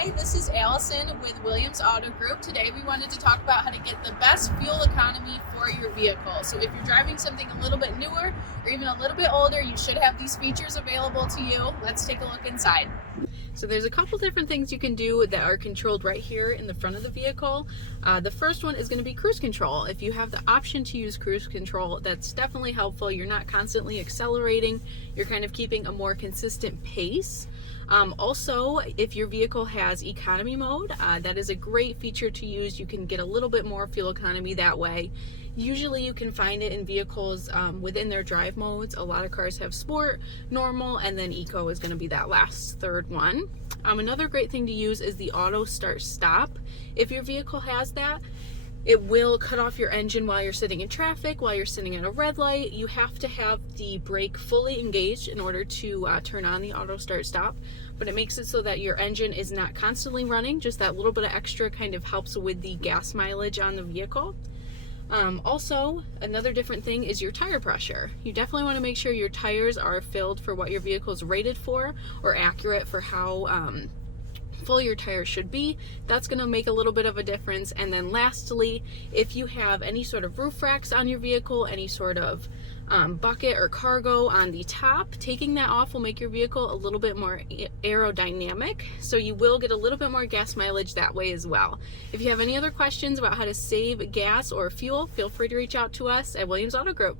Hi, this is Allison with Williams Auto Group. Today we wanted to talk about how to get the best fuel economy for your vehicle. So if you're driving something a little bit newer or even a little bit older, you should have these features available to you. Let's take a look inside. So there's a couple different things you can do that are controlled right here in the front of the vehicle. The first one is going to be cruise control. If you have the option to use cruise control, that's definitely helpful. You're not constantly accelerating. You're kind of keeping a more consistent pace. Also, if your vehicle has economy mode, that is a great feature to use. You can get a little bit more fuel economy that way. Usually you can find it in vehicles within their drive modes. A lot of cars have sport, normal, and then eco is going to be that last third one. Another great thing to use is the auto start stop. If your vehicle has that, it will cut off your engine while you're sitting in traffic, while you're sitting at a red light. You have to have the brake fully engaged in order to turn on the auto start stop, but it makes it so that your engine is not constantly running. Just that little bit of extra kind of helps with the gas mileage on the vehicle. Also, another different thing is your tire pressure. You definitely want to make sure your tires are filled for what your vehicle is rated for, or accurate for how full your tires should be. That's going to make a little bit of a difference. And then lastly, if you have any sort of roof racks on your vehicle, any sort of bucket or cargo on the top, taking that off will make your vehicle a little bit more aerodynamic, so you will get a little bit more gas mileage that way as well. If you have any other questions about how to save gas or fuel, feel free to reach out to us at Williams Auto Group.